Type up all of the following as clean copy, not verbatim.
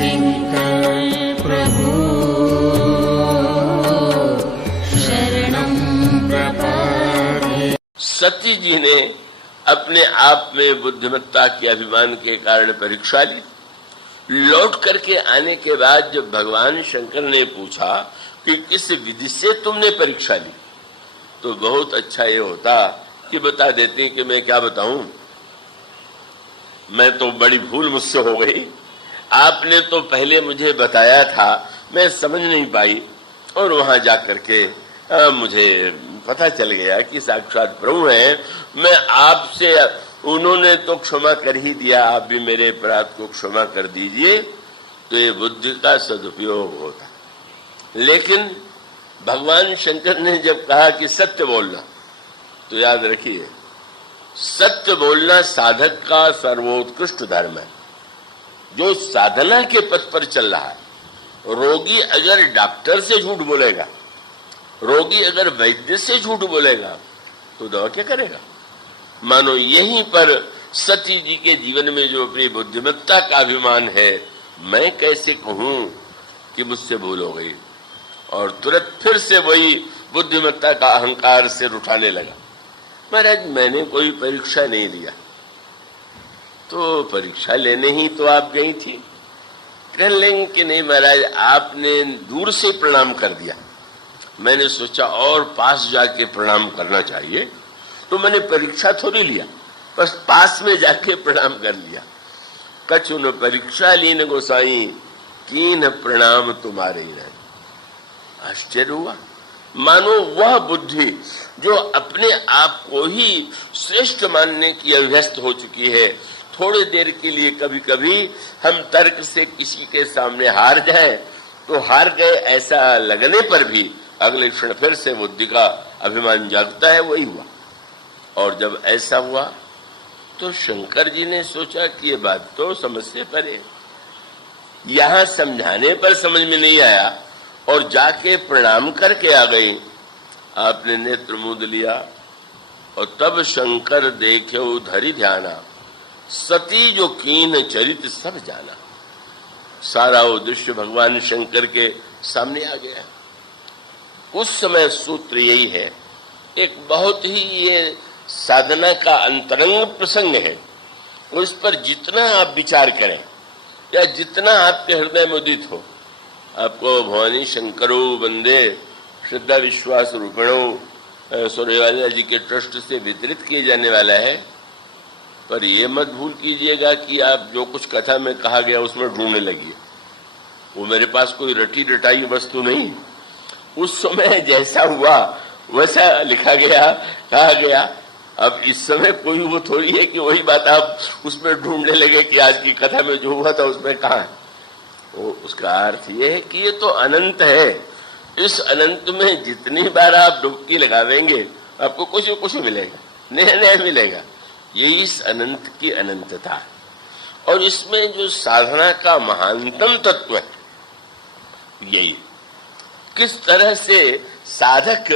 किंकर प्रभु शरणं प्रपद्ये। सती जी ने अपने आप में बुद्धिमत्ता के अभिमान के कारण परीक्षा ली। लौट करके आने के बाद जब भगवान शंकर ने पूछा कि किस विधि से तुमने परीक्षा ली, तो बहुत अच्छा ये होता कि बता देते कि मैं क्या बताऊं, मैं तो बड़ी भूल मुझसे हो गई। आपने तो पहले मुझे बताया था, मैं समझ नहीं पाई, और वहां जाकर के मुझे पता चल गया कि साक्षात प्रभु हैं। मैं आपसे, उन्होंने तो क्षमा कर ही दिया, आप भी मेरे अपराध को क्षमा कर दीजिए, तो ये बुद्धि का सदुपयोग होता। लेकिन भगवान शंकर ने जब कहा कि सत्य बोलना, तो याद रखिए, सत्य बोलना साधक का सर्वोत्कृष्ट धर्म है। जो साधना के पथ पर चल रहा है, रोगी अगर डॉक्टर से झूठ बोलेगा, रोगी अगर वैद्य से झूठ बोलेगा, तो दवा क्या करेगा। मानो यहीं पर सती जी के जीवन में जो अपनी बुद्धिमत्ता का अभिमान है, मैं कैसे कहूं कि मुझसे भूल हो गई, और तुरंत फिर से वही बुद्धिमत्ता का अहंकार से उठाने लगा। महाराज मैंने कोई परीक्षा नहीं लिया, तो परीक्षा लेने ही तो आप गई थी। कह लेंगे कि नहीं महाराज, आपने दूर से प्रणाम कर दिया, मैंने सोचा और पास जाके प्रणाम करना चाहिए, तो मैंने परीक्षा थोड़ी लिया, बस पास में जाके प्रणाम कर लिया। कछु न परीक्षा लीन गोसाई, कीन प्रणाम तुम्हारे ही रहे। आश्चर्य हुआ। मानो वह बुद्धि जो अपने आप को ही श्रेष्ठ मानने की अभ्यस्त हो चुकी है, थोड़ी देर के लिए कभी कभी हम तर्क से किसी के सामने हार जाएं, तो हार गए ऐसा लगने पर भी अगले क्षण फिर से बुद्धि का अभिमान जागता है। वही हुआ। और जब ऐसा हुआ तो शंकर जी ने सोचा कि ये बात तो समझ से परे, यहां समझाने पर समझ में नहीं आया, और जाके प्रणाम करके आ गई। आपने नेत्र मूंद लिया, और तब शंकर देखे धरि ध्याना, सती जो कीन चरित सब जाना। सारा वो दृश्य भगवान शंकर के सामने आ गया। उस समय सूत्र यही है, एक बहुत ही ये साधना का अंतरंग प्रसंग है, उस पर जितना आप विचार करें या जितना आपके हृदय में उदित हो, आपको भवानी शंकरो वंदे श्रद्धा विश्वास रूपिणों सूर्यवाला जी के ट्रस्ट से वितरित किए जाने वाला है। पर ये मत भूल कीजिएगा कि आप जो कुछ कथा में कहा गया उसमें ढूंढने लगी। वो मेरे पास कोई रटी रटाई वस्तु नहीं, उस समय जैसा हुआ वैसा लिखा गया, कहा गया। अब इस समय कोई वो थोड़ी है कि वही बात आप उसमें ढूंढने लगे कि आज की कथा में जो हुआ था उसमें कहाँ है। वो उसका अर्थ ये है कि ये तो अनंत है, इस अनंत में जितनी बार आप डुबकी लगावेंगे आपको कुछ न कुछ मिलेगा, नया नया मिलेगा। यही इस अनंत की अनंतता है। और इसमें जो साधना का महानतम तत्व है, यही किस तरह से साधक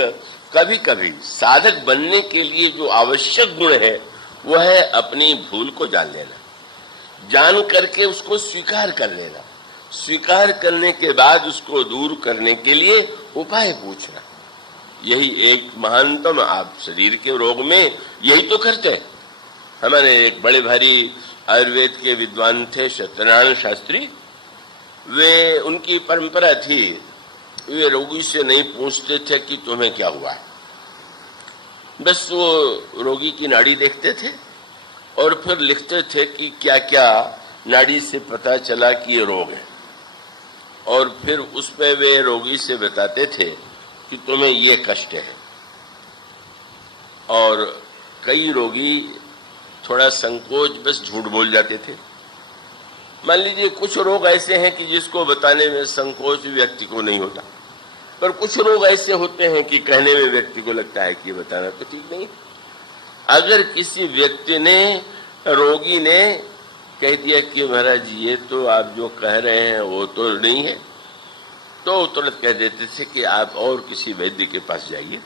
कभी कभी साधक बनने के लिए जो आवश्यक गुण है वह है अपनी भूल को जान लेना, जान करके उसको स्वीकार कर लेना, स्वीकार करने के बाद उसको दूर करने के लिए उपाय पूछना। यही एक महानतम, आप शरीर के रोग में यही तो करते हैं। हमारे एक बड़े भारी आयुर्वेद के विद्वान थे सत्यनारायण शास्त्री, वे उनकी परंपरा थी, वे रोगी से नहीं पूछते थे कि तुम्हें क्या हुआ है, बस वो रोगी की नाड़ी देखते थे और फिर लिखते थे कि क्या क्या नाड़ी से पता चला कि ये रोग है, और फिर उस पे वे रोगी से बताते थे कि तुम्हें ये कष्ट है। और कई रोगी थोड़ा संकोच बस झूठ बोल जाते थे। मान लीजिए कुछ रोग ऐसे हैं कि जिसको बताने में संकोच व्यक्ति को नहीं होता, पर कुछ रोग ऐसे होते हैं कि कहने में व्यक्ति को लगता है कि बताना तो ठीक नहीं। अगर किसी व्यक्ति ने, रोगी ने कह दिया कि महाराज ये तो आप जो कह रहे हैं वो तो नहीं है, तो तुरंत कह देते थे कि आप और किसी वैद्य के पास जाइए।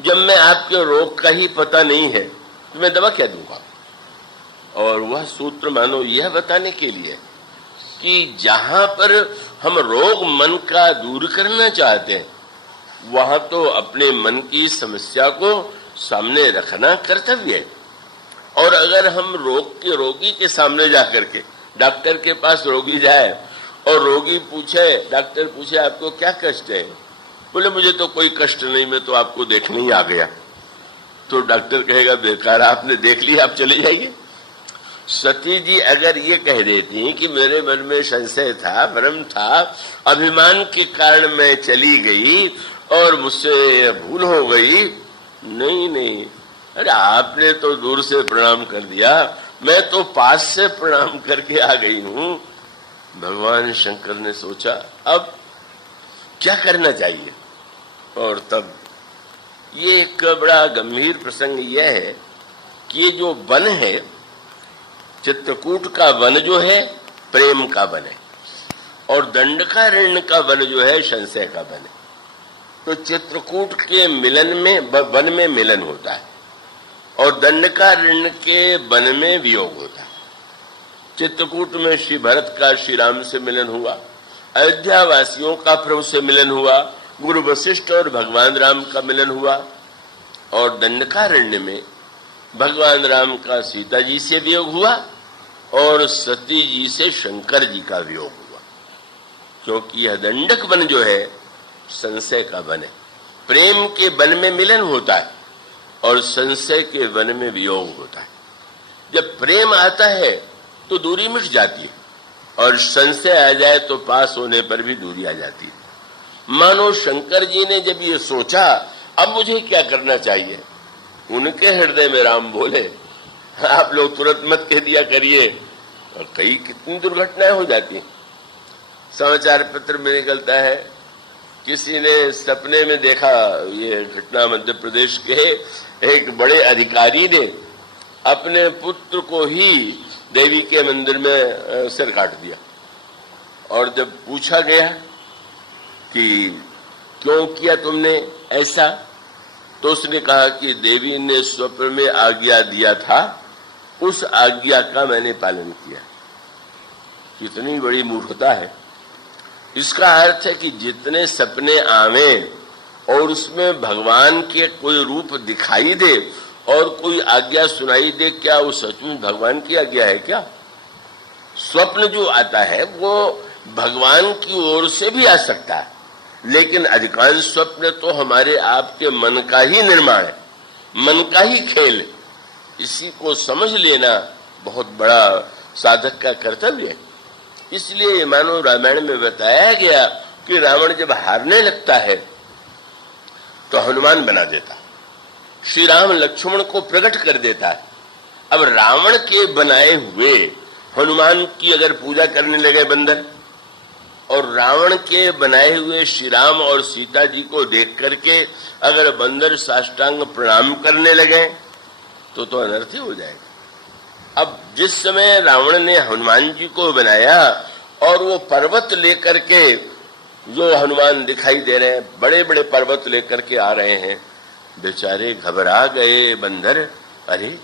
जब मैं आपके रोग का ही पता नहीं है तो मैं दवा क्या दूंगा। और वह सूत्र मानो यह बताने के लिए कि जहां पर हम रोग मन का दूर करना चाहते हैं, वहां तो अपने मन की समस्या को सामने रखना कर्तव्य है। और अगर हम रोगी के सामने जाकर के, डॉक्टर के पास रोगी जाए और रोगी पूछे, डॉक्टर पूछे आपको क्या कष्ट है, बोले मुझे तो कोई कष्ट नहीं, मैं तो आपको देखने ही आ गया, तो डॉक्टर कहेगा बेकार, आपने देख लिया, आप चले जाइए। सती जी अगर ये कह देती कि मेरे मन में संशय था, भ्रम था, अभिमान के कारण मैं चली गई और मुझसे भूल हो गई, नहीं, अरे आपने तो दूर से प्रणाम कर दिया, मैं तो पास से प्रणाम करके आ गई हूं। भगवान शंकर ने सोचा अब क्या करना चाहिए, और तब ये एक बड़ा गंभीर प्रसंग यह है कि ये जो वन है, चित्रकूट का वन जो है प्रेम का वन है, और दंडकारण्य का वन जो है संशय का वन है। तो चित्रकूट के मिलन में वन में मिलन होता है और दंडकारण्य के वन में वियोग होता है। चित्रकूट में श्री भरत का श्री राम से मिलन हुआ, अयोध्या वासियों का प्रभु से मिलन हुआ, गुरु वशिष्ठ और भगवान राम का मिलन हुआ, और दंडकारण्य में भगवान राम का सीता जी से वियोग हुआ और सती जी से शंकर जी का वियोग हुआ। क्योंकि यह दंडक वन जो है संशय का वन है। प्रेम के वन में मिलन होता है और संशय के वन में वियोग होता है। जब प्रेम आता है तो दूरी मिट जाती है, और संशय आ जाए तो पास होने पर भी दूरी आ जाती है। मानो शंकर जी ने जब ये सोचा अब मुझे क्या करना चाहिए, उनके हृदय में राम बोले, आप लोग तुरंत मत कह दिया करिए, और कई कितनी दुर्घटनाएं हो जाती हैं। समाचार पत्र में निकलता है, किसी ने सपने में देखा, ये घटना मध्य प्रदेश के एक बड़े अधिकारी ने अपने पुत्र को ही देवी के मंदिर में सिर काट दिया, और जब पूछा गया कि क्यों किया तुमने ऐसा, तो उसने कहा कि देवी ने स्वप्न में आज्ञा दिया था, उस आज्ञा का मैंने पालन किया। कितनी बड़ी मूर्खता है। इसका अर्थ है कि जितने सपने आवे और उसमें भगवान के कोई रूप दिखाई दे और कोई आज्ञा सुनाई दे, क्या वो सचमुच भगवान की आज्ञा है क्या? स्वप्न जो आता है वो भगवान की ओर से भी आ सकता है, लेकिन अधिकांश स्वप्न तो हमारे आपके मन का ही निर्माण है, मन का ही खेल है। इसी को समझ लेना बहुत बड़ा साधक का कर्तव्य है। इसलिए मानो रामायण में बताया गया कि रावण जब हारने लगता है तो हनुमान बना देता, श्री राम लक्ष्मण को प्रकट कर देता है। अब रावण के बनाए हुए हनुमान की अगर पूजा करने लगे बंदर, और रावण के बनाए हुए श्री राम और सीता जी को देख करके अगर बंदर साष्टांग प्रणाम करने लगे तो अनर्थ ही हो जाएगा। अब जिस समय रावण ने हनुमान जी को बनाया और वो पर्वत लेकर के, जो हनुमान दिखाई दे रहे हैं, बड़े बड़े पर्वत लेकर के आ रहे हैं, बेचारे घबरा गए बंदर, अरे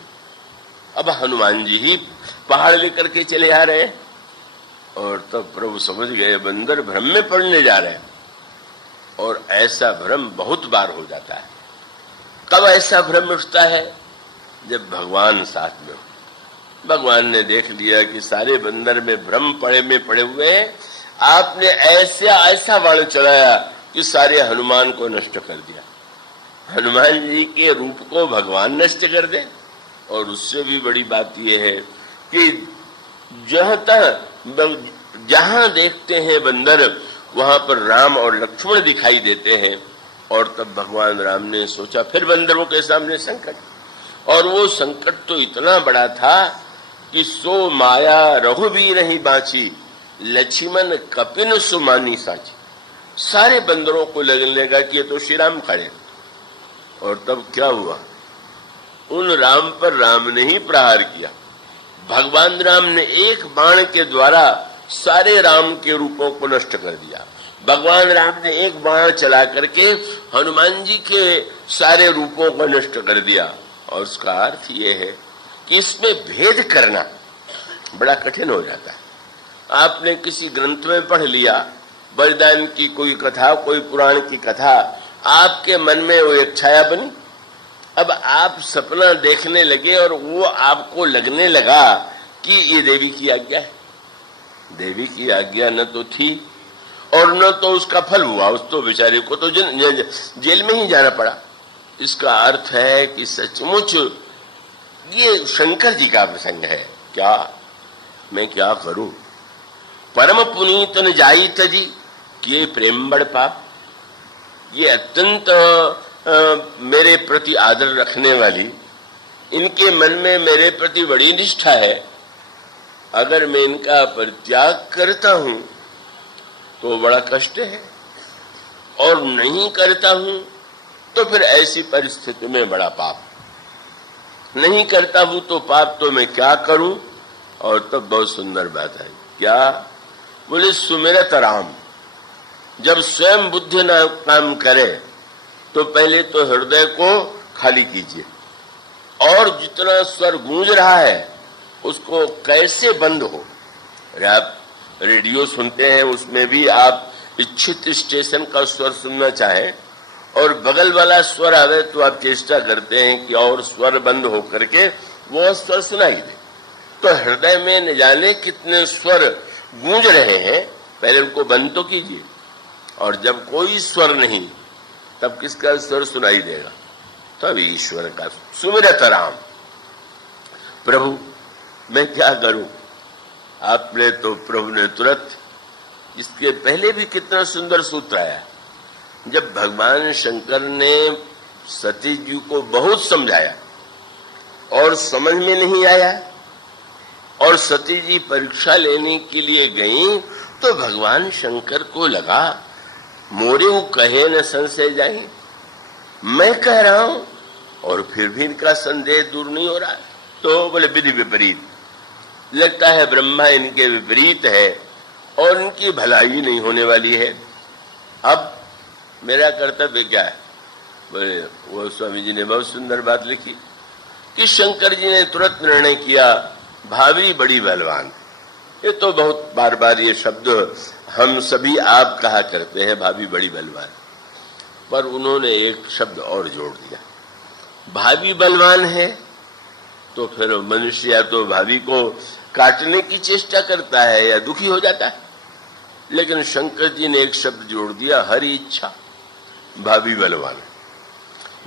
अब हनुमान जी ही पहाड़ लेकर के चले आ रहे हैं। और तब प्रभु समझ गए बंदर भ्रम में पड़ने जा रहे हैं, और ऐसा भ्रम बहुत बार हो जाता है। कब ऐसा भ्रम उठता है? जब भगवान साथ में हो। भगवान ने देख लिया कि सारे बंदर में भ्रम पड़े हुए हैं, आपने ऐसा बाण चलाया कि सारे हनुमान को नष्ट कर दिया। हनुमान जी के रूप को भगवान नष्ट कर दे। और उससे भी बड़ी बात यह है कि जहां देखते हैं बंदर, वहां पर राम और लक्ष्मण दिखाई देते हैं। और तब भगवान राम ने सोचा फिर बंदरों के सामने संकट, और वो संकट तो इतना बड़ा था कि सो माया रघुबीर नहीं बांची, लक्ष्मण कपिन सुमानी साची। सारे बंदरों को लगने लगा कि ये तो श्री राम खड़े। और तब क्या हुआ? उन राम पर राम ने ही प्रहार किया। भगवान राम ने एक बाण के द्वारा सारे राम के रूपों को नष्ट कर दिया। भगवान राम ने एक बाण चला करके हनुमान जी के सारे रूपों को नष्ट कर दिया। और उसका अर्थ ये है कि इसमें भेद करना बड़ा कठिन हो जाता है। आपने किसी ग्रंथ में पढ़ लिया, बलिदान की कोई कथा, कोई पुराण की कथा, आपके मन में वो एक छाया बनी। अब आप सपना देखने लगे और वो आपको लगने लगा कि ये देवी की आज्ञा है। देवी की आज्ञा न तो थी और न तो उसका फल हुआ, उस तो बेचारे को तो जेल में ही जाना पड़ा। इसका अर्थ है कि सचमुच ये शंकर जी का प्रसंग है। क्या मैं क्या करूं? परम पुनीत न जाई तजी, ये प्रेम बड़ पाप। ये अत्यंत मेरे प्रति आदर रखने वाली, इनके मन में मेरे प्रति बड़ी निष्ठा है। अगर मैं इनका परित्याग करता हूं तो बड़ा कष्ट है, और नहीं करता हूं तो फिर ऐसी परिस्थिति में बड़ा पाप। नहीं करता हूं तो पाप तो मैं क्या करूं? और तब बहुत सुंदर बात है। क्या बोले? सुमिरत राम। जब स्वयं बुद्धि न काम करे तो पहले तो हृदय को खाली कीजिए, और जितना स्वर गूंज रहा है उसको कैसे बंद हो। आप रेडियो सुनते हैं, उसमें भी आप इच्छित स्टेशन का स्वर सुनना चाहें और बगल वाला स्वर आवे तो आप चेष्टा करते हैं कि और स्वर बंद हो करके वो स्वर सुनाई दे। तो हृदय में न जाने कितने स्वर गूंज रहे हैं, पहले उनको बंद तो कीजिए। और जब कोई स्वर नहीं, तब किसका स्वर सुनाई देगा? तब ईश्वर का। सुमिरत राम। प्रभु मैं क्या करूं? आपने तो प्रभु ने तुरंत, इसके पहले भी कितना सुंदर सूत्र आया। जब भगवान शंकर ने सती जी को बहुत समझाया और समझ में नहीं आया, और सती जी परीक्षा लेने के लिए गई, तो भगवान शंकर को लगा मोरे वो कहे न संशय जाए। मैं कह रहा हूं और फिर भी इनका संदेह दूर नहीं हो रहा। तो बोले विधि विपरीत, लगता है ब्रह्मा इनके विपरीत है और इनकी भलाई नहीं होने वाली है। अब मेरा कर्तव्य क्या है? बोले वो स्वामी जी ने बहुत सुंदर बात लिखी कि शंकर जी ने तुरंत निर्णय किया, भाभी बड़ी बलवान। ये तो बहुत बार बार ये शब्द हम सभी आप कहा करते हैं, भाभी बड़ी बलवान, पर उन्होंने एक शब्द और जोड़ दिया। भाभी बलवान है तो फिर मनुष्य या तो भाभी को काटने की चेष्टा करता है या दुखी हो जाता है, लेकिन शंकर जी ने एक शब्द जोड़ दिया, हरि इच्छा। भाभी बलवान।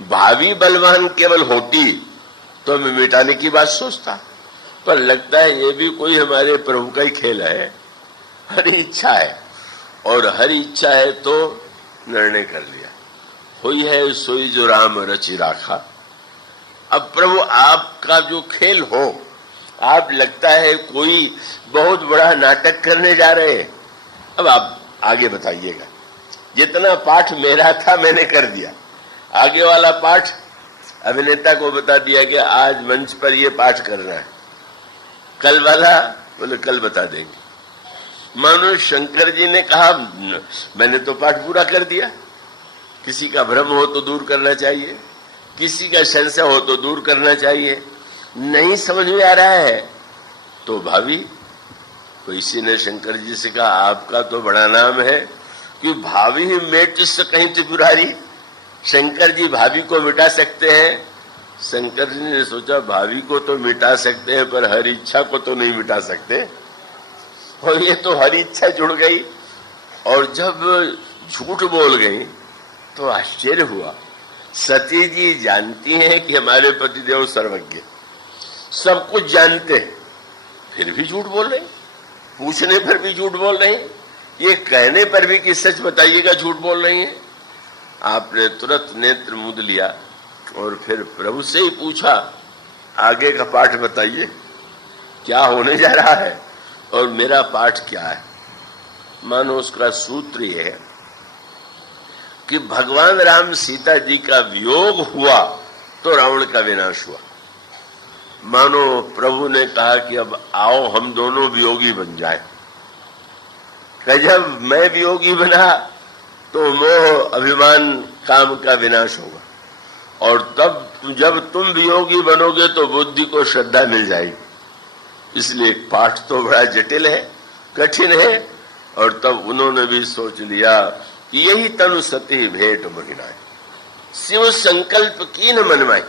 भाभी बलवान केवल होती तो मैं मिटाने की बात सोचता, पर लगता है ये भी कोई हमारे प्रभु का ही खेल है। हरि इच्छा है, और हरि इच्छा है तो निर्णय कर लिया, हुई है सोई जो राम रचि राखा। अब प्रभु आपका जो खेल हो, आप लगता है कोई बहुत बड़ा नाटक करने जा रहे हैं। अब आप आगे बताइएगा। जितना पाठ मेरा था मैंने कर दिया, आगे वाला पाठ अभिनेता को बता दिया कि आज मंच पर ये पाठ करना है, कल वाला बोले कल बता देंगे। मानो शंकर जी ने कहा मैंने तो पाठ पूरा कर दिया। किसी का भ्रम हो तो दूर करना चाहिए, किसी का संशय हो तो दूर करना चाहिए। नहीं समझ में आ रहा है तो भाभी, किसी ने शंकर जी से कहा आपका तो बड़ा नाम है कि भाभी ही मेट से कहीं त्रिपुरारी। शंकर जी भाभी को मिटा सकते हैं। शंकर जी ने सोचा भाभी को तो मिटा सकते हैं पर हर इच्छा को तो नहीं मिटा सकते, और ये तो हर इच्छा जुड़ गई। और जब झूठ बोल गई तो आश्चर्य हुआ। सती जी जानती हैं कि हमारे पतिदेव सर्वज्ञ, सब कुछ जानते हैं, फिर भी झूठ बोल रहे, पूछने पर भी झूठ बोल रहे, ये कहने पर भी कि सच बताइएगा झूठ बोल रही हैं। आपने तुरंत नेत्र मूंद लिया और फिर प्रभु से ही पूछा आगे का पाठ बताइए, क्या होने जा रहा है और मेरा पाठ क्या है। मानो उसका सूत्र यह है कि भगवान राम सीता जी का वियोग हुआ तो रावण का विनाश हुआ। मानो प्रभु ने कहा कि अब आओ हम दोनों वियोगी बन जाए। जब मैं वियोगी बना तो मोह अभिमान काम का विनाश होगा, और तब जब तुम वियोगी बनोगे तो बुद्धि को श्रद्धा मिल जाएगी। इसलिए पाठ तो बड़ा जटिल है, कठिन है। और तब उन्होंने भी सोच लिया कि यही तनु सती भेंट महीना, शिव संकल्प की न मनमाई।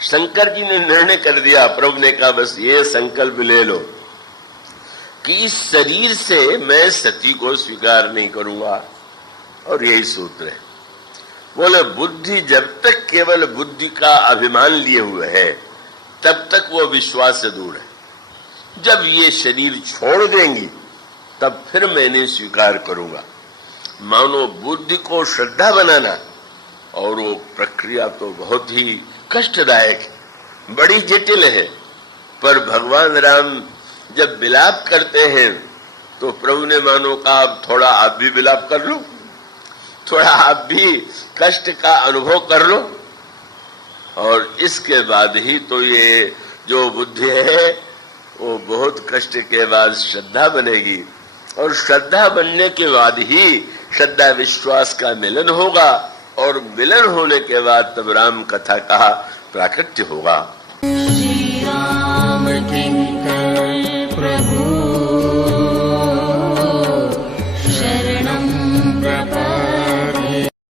शंकर जी ने निर्णय कर दिया, प्रभु ने कहा बस ये संकल्प ले लो कि इस शरीर से मैं सती को स्वीकार नहीं करूंगा। और यही सूत्र है। बोले बुद्धि जब तक केवल बुद्धि का अभिमान लिए हुए है तब तक वो विश्वास से दूर है। जब ये शरीर छोड़ देंगी तब फिर मैंने स्वीकार करूंगा। मानो बुद्धि को श्रद्धा बनाना, और वो प्रक्रिया तो बहुत ही कष्टदायक है, बड़ी जटिल है। पर भगवान राम जब विलाप करते हैं तो प्रभु ने मानो कहा अब थोड़ा आप भी विलाप कर लो, थोड़ा आप भी कष्ट का अनुभव कर लो। और इसके बाद ही तो ये जो बुद्धि है वो बहुत कष्ट के बाद श्रद्धा बनेगी, और श्रद्धा बनने के बाद ही श्रद्धा विश्वास का मिलन होगा, और मिलन होने के बाद तब राम कथा का प्राकट्य होगा। श्री राम की